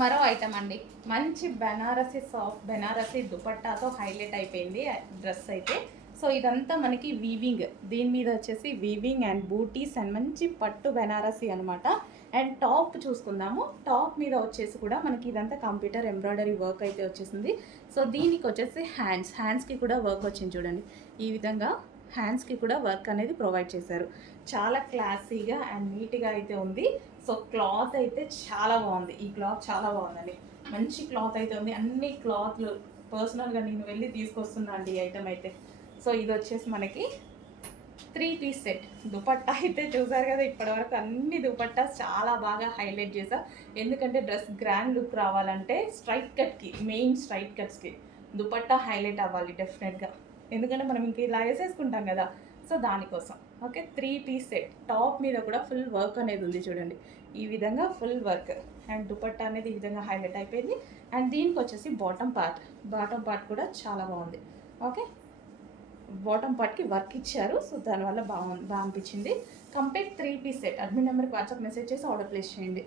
మరో ఐటమ్ అండి. మంచి బెనారసి సాఫ్ట్ బెనారసి దుపట్టాతో హైలైట్ అయిపోయింది డ్రెస్ అయితే. సో ఇదంతా మనకి వీవింగ్, దీని మీద వచ్చేసి వీవింగ్ అండ్ బూటీస్ అండ్ మంచి పట్టు బెనారసి అనమాట. అండ్ టాప్ చూసుకుందాము. టాప్ మీద వచ్చేసి కూడా మనకి ఇదంతా కంప్యూటర్ ఎంబ్రాయిడరీ వర్క్ అయితే వచ్చేసింది. సో దీనికి వచ్చేసి హ్యాండ్స్కి కూడా వర్క్ వచ్చింది చూడండి. ఈ విధంగా హ్యాండ్స్కి కూడా వర్క్ అనేది ప్రొవైడ్ చేశారు. చాలా క్లాసీగా అండ్ నీట్గా అయితే ఉంది. సో క్లాత్ అయితే చాలా బాగుంది. ఈ క్లాత్ చాలా బాగుందండి. మంచి క్లాత్ అయితే ఉంది. అన్ని క్లాత్లు పర్సనల్గా నేను వెళ్ళి తీసుకొస్తున్నా అండి ఈ ఐటమ్ అయితే. సో ఇది వచ్చేసి మనకి 3 పీస్ సెట్. దుపట్టా అయితే చూసారు కదా, ఇప్పటివరకు అన్ని దుపట్టాస్ చాలా బాగా హైలైట్ చేశా. ఎందుకంటే డ్రెస్ గ్రాండ్ లుక్ రావాలంటే స్ట్రైట్ కట్కి, మెయిన్ స్ట్రైట్ కట్స్కి దుపట్టా హైలైట్ అవ్వాలి డెఫినెట్గా. ఎందుకంటే మనం ఇంక ఇలా వేసేసుకుంటాం కదా, సో దానికోసం. Okay, 3 piece set. టాప్ మీద కూడా ఫుల్ వర్క్ అనేది ఉంది చూడండి. ఈ విధంగా ఫుల్ వర్క్ అండ్ దుపట్టా అనేది ఈ విధంగా హైలైట్ అయిపోయింది. అండ్ దీనికి వచ్చేసి బాటమ్ పార్ట్ కూడా చాలా బాగుంది. ఓకే, బాటమ్ పార్ట్కి వర్క్ ఇచ్చారు. సో దానివల్ల బాగా అనిపించింది. Complete 3 piece set. అడ్మిన్ నెంబర్కి వాట్సాప్ మెసేజ్ చేసి ఆర్డర్ ప్లేస్ చేయండి.